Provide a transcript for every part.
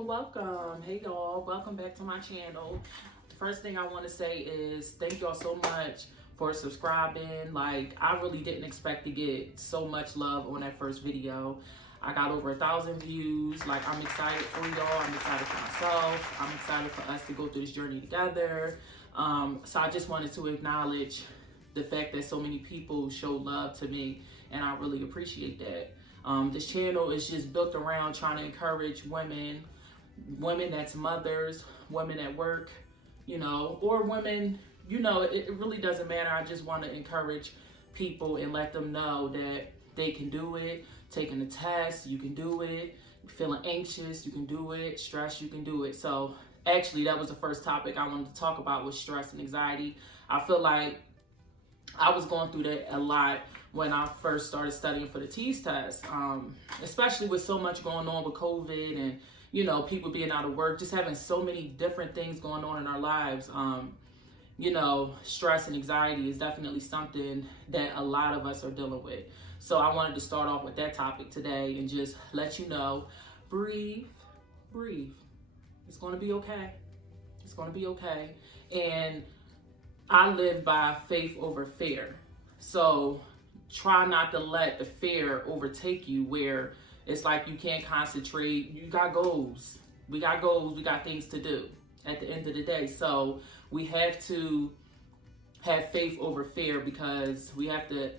welcome. Hey y'all, welcome back to my channel. The first thing I want to say is thank y'all so much for subscribing. Like, I really didn't expect to get so much love on that first video. I got over 1,000 views. Like, I'm excited for y'all. I'm excited for myself. I'm excited for us to go through this journey together. So I just wanted to acknowledge the fact that so many people showed love to me, and I really appreciate that. This channel is just built around trying to encourage women that's mothers, women at work, or women, it really doesn't matter. I just want to encourage people and let them know that they can do it. Taking a test, you can do it. Feeling anxious, you can do it. Stress, you can do it. So actually, that was the first topic I wanted to talk about, was stress and anxiety. I feel like I was going through that a lot when I first started studying for the TEAS test, especially with so much going on with COVID and, people being out of work, just having so many different things going on in our lives. Stress and anxiety is definitely something that a lot of us are dealing with. So I wanted to start off with that topic today and just let you know, breathe. It's going to be okay. It's going to be okay. And I live by faith over fear. So try not to let the fear overtake you where it's like you can't concentrate. You got goals. We got goals. We got things to do at the end of the day. So we have to have faith over fear, because we have to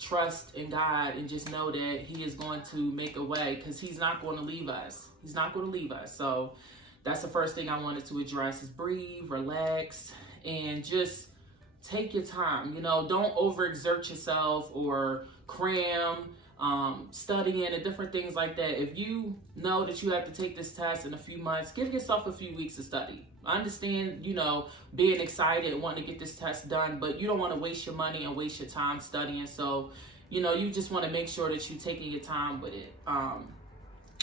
trust in God and just know that He is going to make a way, because He's not going to leave us. He's not going to leave us. So that's the first thing I wanted to address, is breathe, relax, and just take your time. Don't overexert yourself or cram, studying and different things like that. If you know that you have to take this test in a few months, give yourself a few weeks to study. I understand, being excited and wanting to get this test done, but you don't want to waste your money and waste your time studying. So, you just want to make sure that you're taking your time with it.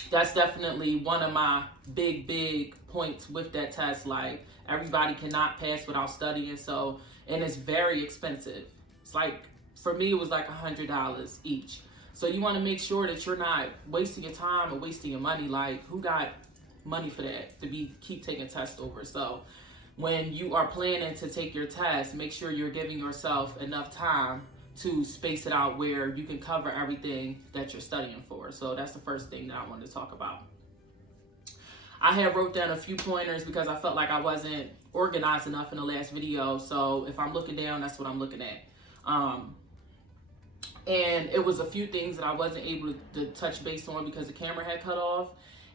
That's definitely one of my big points with that test. Like, everybody cannot pass without studying. So, and it's very expensive. It's like, for me, it was like $100 each. So you want to make sure that you're not wasting your time or wasting your money. Like, who got money for that, to keep taking tests over? So when you are planning to take your test, make sure you're giving yourself enough time to space it out where you can cover everything that you're studying for. So that's the first thing that I wanted to talk about. I have wrote down a few pointers because I felt like I wasn't organized enough in the last video. So if I'm looking down, that's what I'm looking at. And it was a few things that I wasn't able to touch base on because the camera had cut off.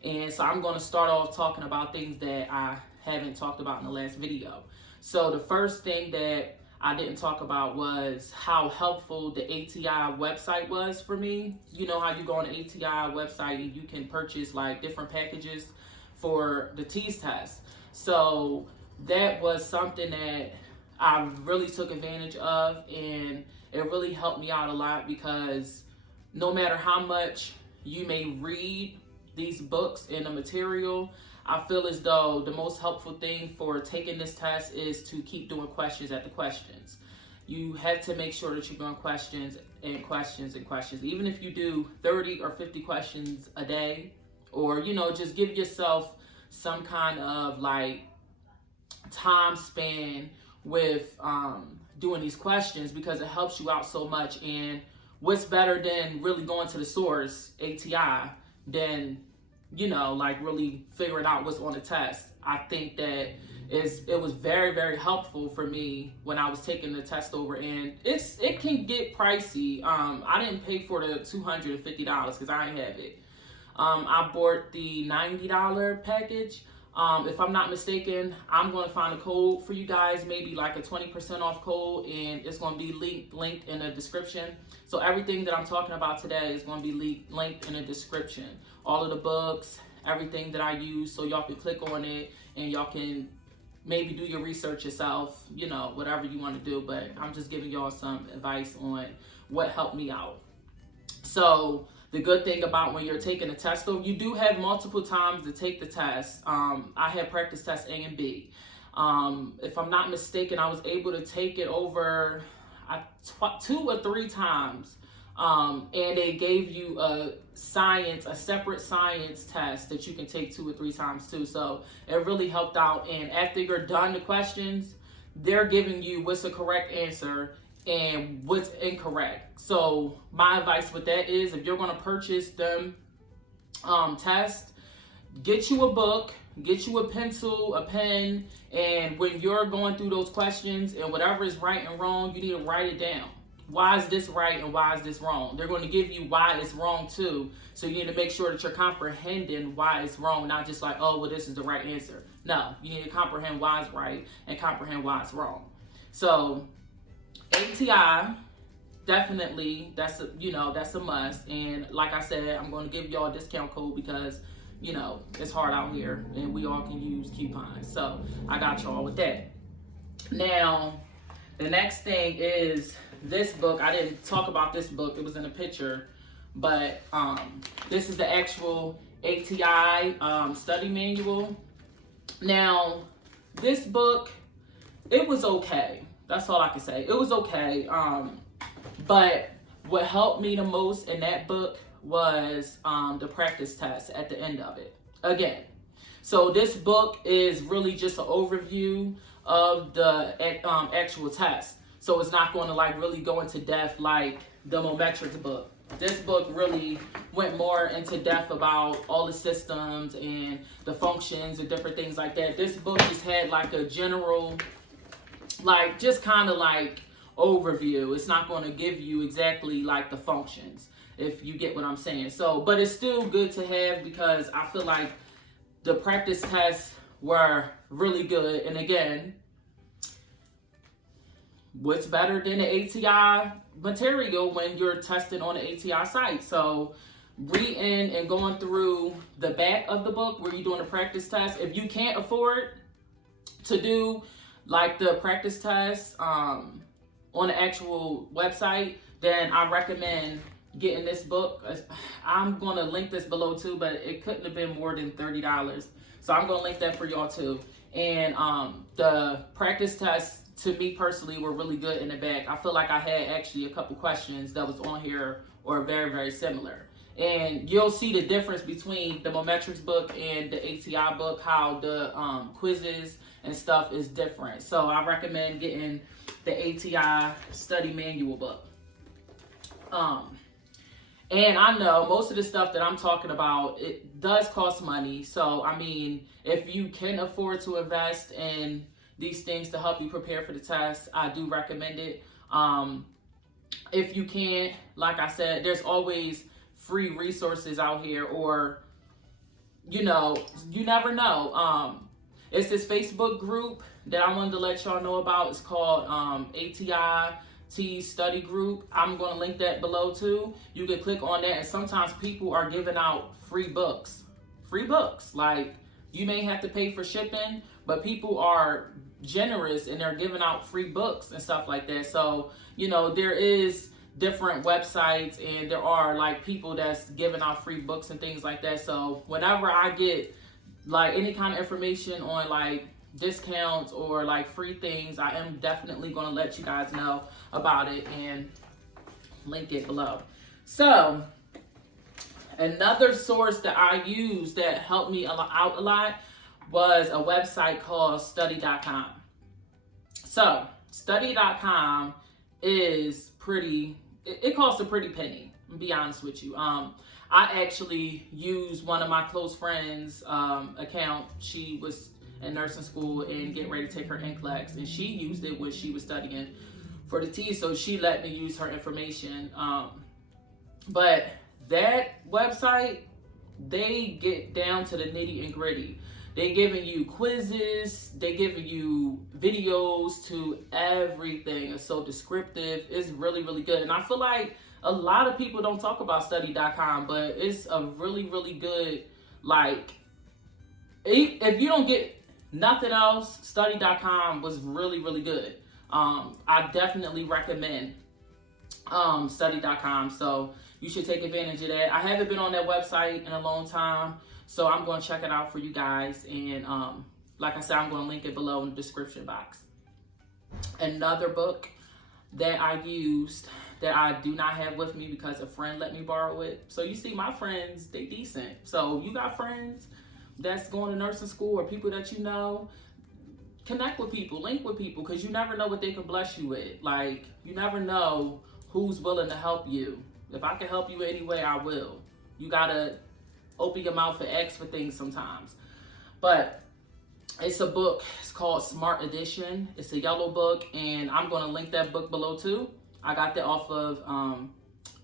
And so I'm going to start off talking about things that I haven't talked about in the last video. So the first thing that I didn't talk about was how helpful the ATI website was for me. You know how you go on the ATI website and you can purchase like different packages for the TEAS test. So that was something that I really took advantage of, and it really helped me out a lot, because no matter how much you may read these books and the material, I feel as though the most helpful thing for taking this test is to keep doing questions at the questions. You have to make sure that you're doing questions and questions and questions. Even if you do 30 or 50 questions a day, or, just give yourself some kind of like time span with doing these questions, because it helps you out so much. And what's better than really going to the source, ATI, than like really figuring out what's on the test. I think that it was very helpful for me when I was taking the test over, and it can get pricey. I didn't pay for the $250 because I didn't have it. I bought the $90 package. If I'm not mistaken, I'm going to find a code for you guys, maybe like a 20% off code, and it's going to be linked in the description. So everything that I'm talking about today is going to be linked in the description. All of the books, everything that I use, so y'all can click on it and y'all can maybe do your research yourself, whatever you want to do. But I'm just giving y'all some advice on what helped me out. So the good thing about when you're taking a test, though, you do have multiple times to take the test. I had practice test A and B. If I'm not mistaken, I was able to take it over 2 or 3 times And they gave you a separate science test that you can take 2 or 3 times too. So it really helped out. And after you're done the questions, they're giving you what's the correct answer and what's incorrect. So my advice with that is, if you're going to purchase them tests, get you a book, get you a pencil, a pen, and when you're going through those questions and whatever is right and wrong, you need to write it down. Why is this right and why is this wrong? They're going to give you why it's wrong too. So you need to make sure that you're comprehending why it's wrong, not just like, oh, well, this is the right answer. No, you need to comprehend why it's right and comprehend why it's wrong. So ATI, definitely, that's a must. And like I said, I'm going to give y'all a discount code because, it's hard out here and we all can use coupons. So I got y'all with that. Now, the next thing is this book. I didn't talk about this book. It was in a picture, but this is the actual ATI study manual. Now, this book, it was okay. That's all I can say. It was okay. But what helped me the most in that book was the practice test at the end of it. Again, so this book is really just an overview of the actual test. So it's not going to like really go into depth like the Mometrics book. This book really went more into depth about all the systems and the functions and different things like that. This book just had like a general, like just kind of like overview. It's not going to give you exactly like the functions, if you get what I'm saying. So, but it's still good to have because I feel like the practice tests were really good. And again, what's better than the ATI material when you're testing on the ATI site? So reading and going through the back of the book where you're doing a practice test, if you can't afford to do like the practice test on the actual website, then I recommend getting this book. I'm going to link this below too, but it couldn't have been more than $30. So I'm going to link that for y'all too. And the practice tests, to me personally, were really good in the back. I feel like I had actually a couple questions that was on here or very, very similar. And you'll see the difference between the Mometrics book and the ATI book, how the quizzes and stuff is different. So I recommend getting the ATI study manual book. And I know most of the stuff that I'm talking about, it does cost money. So, I mean, if you can afford to invest in these things to help you prepare for the test, I do recommend it. If you can't, like I said, there's always free resources out here, or, you never know. It's this Facebook group that I wanted to let y'all know about. It's called ATI TEAS study group. I'm going to link that below too. You can click on that, and sometimes people are giving out free books. Like, you may have to pay for shipping, but people are generous and they're giving out free books and stuff like that. So, there is different websites and there are like people that's giving out free books and things like that. So whenever I get like any kind of information on like discounts or like free things, I am definitely going to let you guys know about it and link it below. So another source that I use that helped me out a lot was a website called study.com. So study.com is it costs a pretty penny, to be honest with you. I actually used one of my close friends' account. She was in nursing school and getting ready to take her NCLEX, and she used it when she was studying for the TEAS, so she let me use her information. But that website, they get down to the nitty and gritty. They giving you quizzes, they giving you videos to everything. It's so descriptive. It's really, really good. And I feel like a lot of people don't talk about study.com, but it's a really, really good, like, if you don't get nothing else, study.com was really, really good. I definitely recommend study.com. So you should take advantage of that. I haven't been on that website in a long time, so I'm going to check it out for you guys. And like I said, I'm going to link it below in the description box. Another book that I used that I do not have with me because a friend let me borrow it. So you see, my friends, they decent. So you got friends that's going to nursing school or people that you know, connect with people, link with people, because you never know what they can bless you with. Like, you never know who's willing to help you. If I can help you in any way, I will. You gotta open your mouth and ask for things sometimes. But it's a book. It's called Smart Edition. It's a yellow book, and I'm going to link that book below too. I got that off of,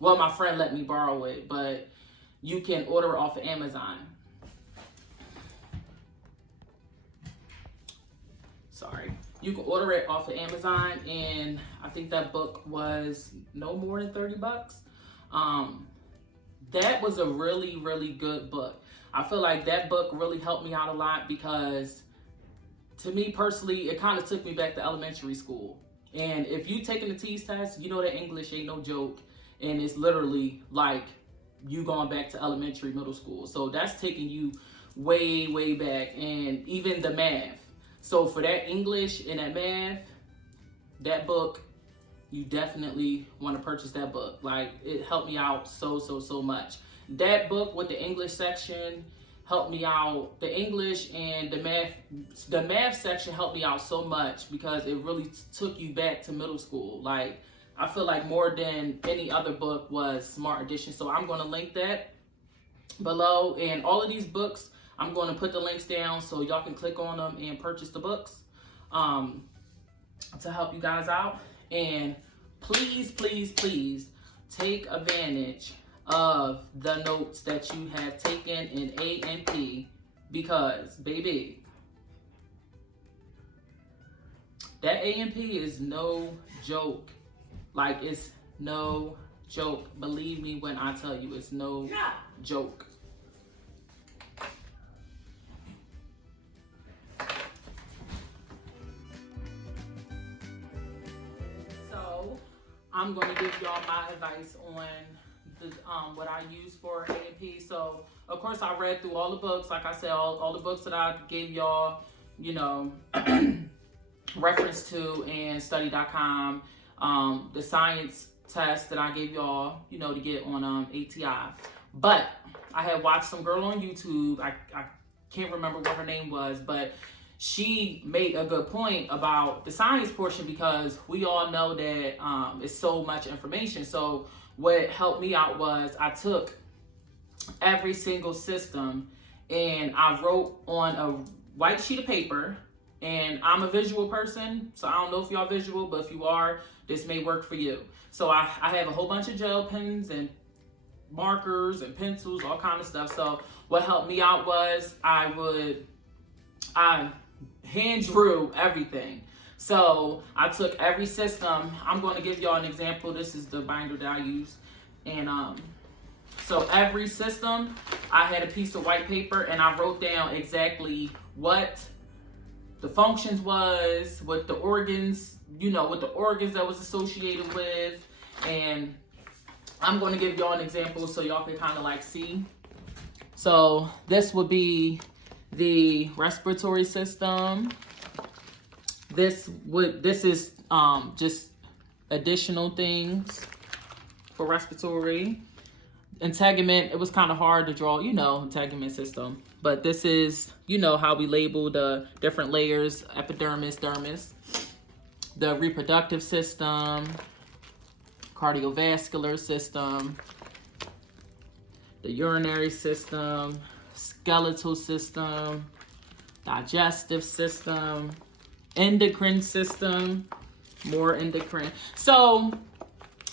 well, my friend let me borrow it, but you can order it off of Amazon. Sorry. You can order it off of Amazon, and I think that book was no more than 30 bucks. That was a really, really good book. I feel like that book really helped me out a lot because, to me personally, it kind of took me back to elementary school. And if you taking the TEAS test, you know that English ain't no joke. And it's literally like you going back to elementary, middle school. So that's taking you way, way back. And even the math. So for that English and that math, that book, you definitely want to purchase that book. Like, it helped me out so much. That book with the English section helped me out. The English and the math section helped me out so much because it really took you back to middle school. Like, I feel like more than any other book was Smart Edition. So I'm going to link that below. And all of these books, I'm going to put the links down so y'all can click on them and purchase the books to help you guys out. And please, please, please take advantage of the notes that you have taken in A&P, because, baby, that A&P is no joke. Like, it's no joke. Believe me when I tell you, it's no joke. I'm going to give y'all my advice on the, what I use for A&P. So, of course, I read through all the books. Like I said, all the books that I gave y'all, you know, reference to and study.com, the science test that I gave y'all, you know, to get on ATI. But I had watched some girl on YouTube. I can't remember what her name was, but she made a good point about the science portion, because we all know that it's so much information. So what helped me out was I took every single system and I wrote on a white sheet of paper. And I'm a visual person, so I don't know if y'all visual, but if you are, this may work for you. So I have a whole bunch of gel pens and markers and pencils, all kind of stuff. So what helped me out was I hand drew everything. So I took every system. I'm going to give y'all an example. This is the binder that I use. And so every system, I had a piece of white paper and I wrote down exactly what the functions was, what the organs, you know, what the organs that was associated with. And I'm going to give y'all an example so y'all can kind of like see. So this would be the respiratory system. This is just additional things for respiratory. Integument, it was kind of hard to draw, you know, integument system. But this is, you know, how we label the different layers, epidermis, dermis. The reproductive system, cardiovascular system, the urinary system, skeletal system, digestive system, endocrine system, more endocrine. So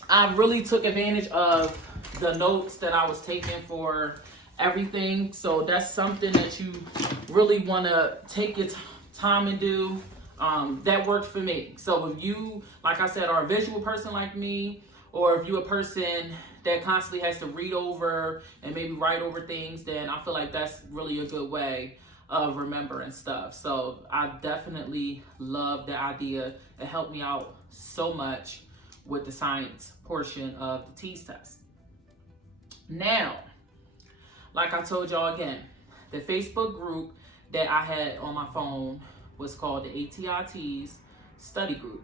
I really took advantage of the notes that I was taking for everything. So that's something that you really want to take your time and do. That worked for me. So if you, like I said, are a visual person like me, or if you're a person that constantly has to read over and maybe write over things, then I feel like that's really a good way of remembering stuff. So I definitely love the idea. It helped me out so much with the science portion of the TEAS test. Now, like I told y'all again, the Facebook group that I had on my phone was called the ATI TEAS study group.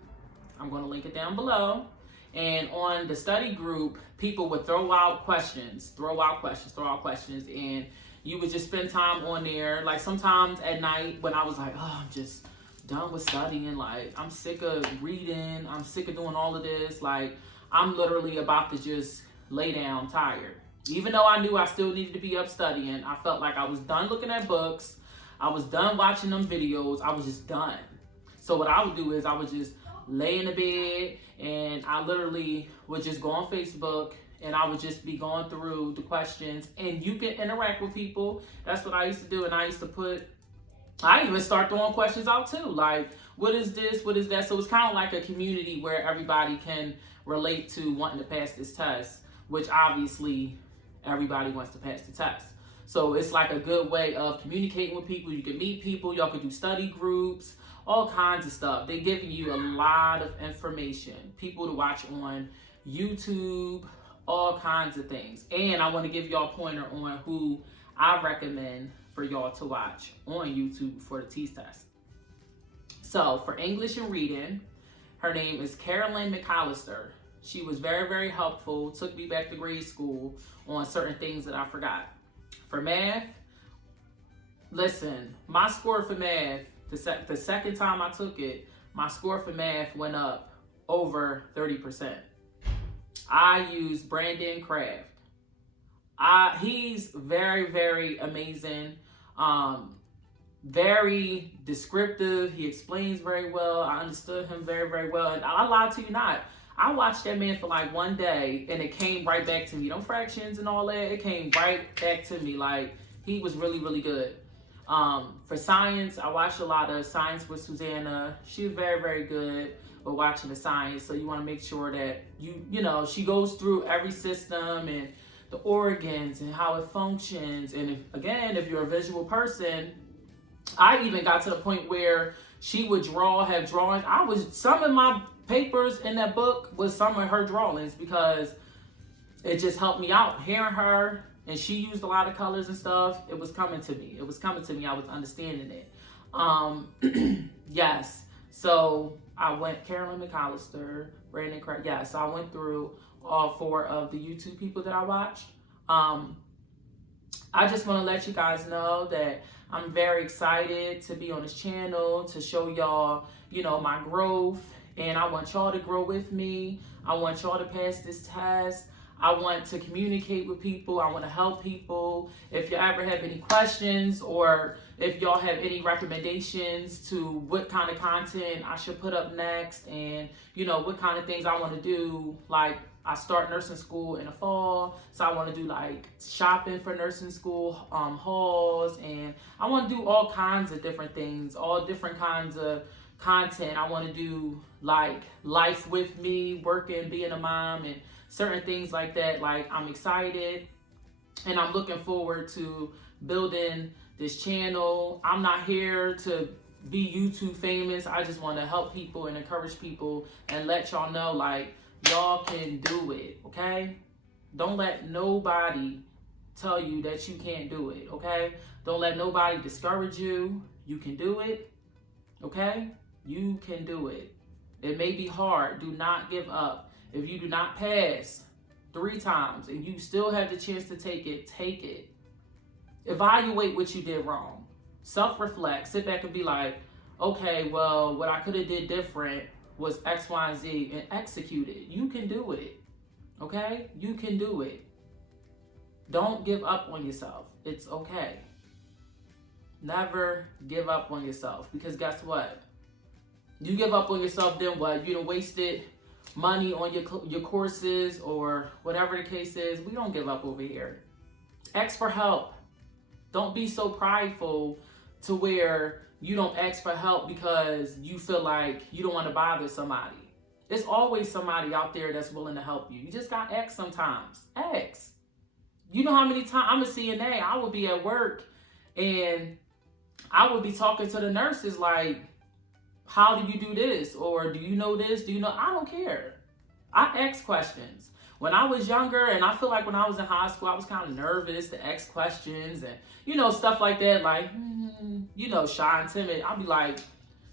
I'm going to link it down below. And on the study group, people would throw out questions, and you would just spend time on there. Like sometimes at night when I was like, oh, I'm just done with studying. Like I'm sick of reading. I'm sick of doing all of this. Like I'm literally about to just lay down tired. Even though I knew I still needed to be up studying, I felt like I was done looking at books. I was done watching them videos. I was just done. So what I would do is I would just lay in the bed and I literally would just go on Facebook and I would just be going through the questions, and you can interact with people. That's what I used to do. And I even start throwing questions out too. Like, what is this? What is that? So it's kind of like a community where everybody can relate to wanting to pass this test, which obviously everybody wants to pass the test. So it's like a good way of communicating with people. You can meet people. Y'all can do study groups, all kinds of stuff. They're giving you a lot of information. People to watch on YouTube, all kinds of things. And I want to give y'all a pointer on who I recommend for y'all to watch on YouTube for the TEAS test. So for English and reading, her name is Carolyn McAllister. She was very, very helpful, took me back to grade school on certain things that I forgot. For math, listen, my score for math, the second time I took it, my score for math went up over 30%. I used Brandon Kraft. He's very, very amazing. Very descriptive. He explains very well. I understood him very, very well. And I lied to you not. I watched that man for like one day and it came right back to me. Them fractions and all that, it came right back to me. Like, he was really, really good. For science, I watched a lot of Science with Susanna. She was very, very good with watching the science. So you want to make sure that you know, she goes through every system and the organs and how it functions. And if you're a visual person, I even got to the point where she would have drawings. Some of my papers in that book was some of her drawings because it just helped me out. Hearing her, and she used a lot of colors and stuff, it was coming to me. I was understanding it. Yes. So I went Carolyn McAllister, Brandon Kraft. Yeah, so I went through all 4 of the YouTube people that I watched. I just want to let you guys know that I'm very excited to be on this channel, to show y'all, you know, my growth. And I want y'all to grow with me. I want y'all to pass this test. I want to communicate with people. I want to help people. If you ever have any questions, or if y'all have any recommendations to what kind of content I should put up next, and you know, what kind of things I want to do. Like, I start nursing school in the fall, so I want to do like shopping for nursing school hauls, and I want to do all kinds of different things, all different kinds of content. I want to do like life with me, working, being a mom, and certain things like that. Like, I'm excited and I'm looking forward to building this channel. I'm not here to be YouTube famous. I just want to help people and encourage people and let y'all know, like, y'all can do it, okay? Don't let nobody tell you that you can't do it, okay? Don't let nobody discourage you. You can do it, okay? You can do it. It may be hard. Do not give up. If you do not pass 3 times and you still have the chance to take it, take it. Evaluate what you did wrong. Self-reflect. Sit back and be like, okay, well, what I could have did different was X, Y, and Z, and execute it. You can do it. Okay? You can do it. Don't give up on yourself. It's okay. Never give up on yourself, because guess what? You give up on yourself, then what? You done wasted money on your courses or whatever the case is. We don't give up over here. Ask for help. Don't be so prideful to where you don't ask for help because you feel like you don't want to bother somebody. There's always somebody out there that's willing to help you. You just got to ask sometimes. Ask. You know how many times I'm a CNA, I would be at work and I would be talking to the nurses like, how do you do this? Or do you know this? Do you know? I don't care. I ask questions. When I was younger, and I feel like when I was in high school, I was kind of nervous to ask questions and, you know, stuff like that. Like, you know, shy and timid. I'll be like,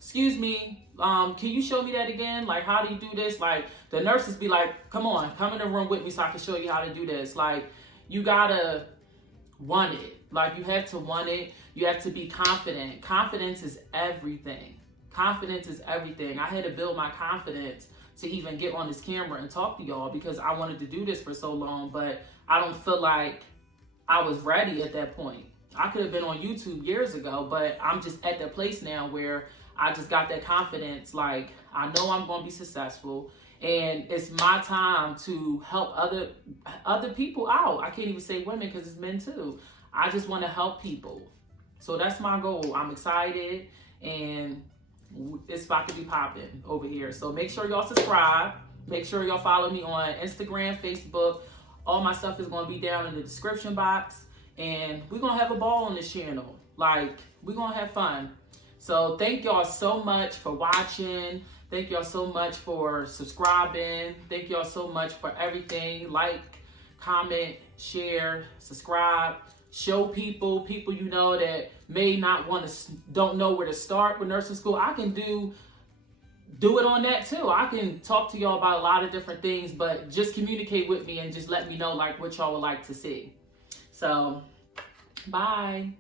excuse me, can you show me that again? Like, how do you do this? Like, the nurses be like, come on, come in the room with me so I can show you how to do this. Like, you gotta want it. Like, you have to want it. You have to be confident. Confidence is everything. Confidence is everything. I had to build my confidence to even get on this camera and talk to y'all because I wanted to do this for so long, but I don't feel like I was ready at that point. I could have been on YouTube years ago, but I'm just at that place now where I just got that confidence. Like, I know I'm going to be successful, and it's my time to help other people out. I can't even say women because it's men too. I just want to help people. So that's my goal. I'm excited, and it's about to be popping over here. So make sure y'all subscribe. Make sure y'all follow me on Instagram, Facebook. All my stuff is going to be down in the description box. And we're going to have a ball on this channel. Like, we're going to have fun. So thank y'all so much for watching. Thank y'all so much for subscribing. Thank y'all so much for everything. Like, comment, share, subscribe. Show people you know that may not want to, don't know where to start with nursing school. I can do it on that too. I can talk to y'all about a lot of different things, but just communicate with me and just let me know like what y'all would like to see. So, bye.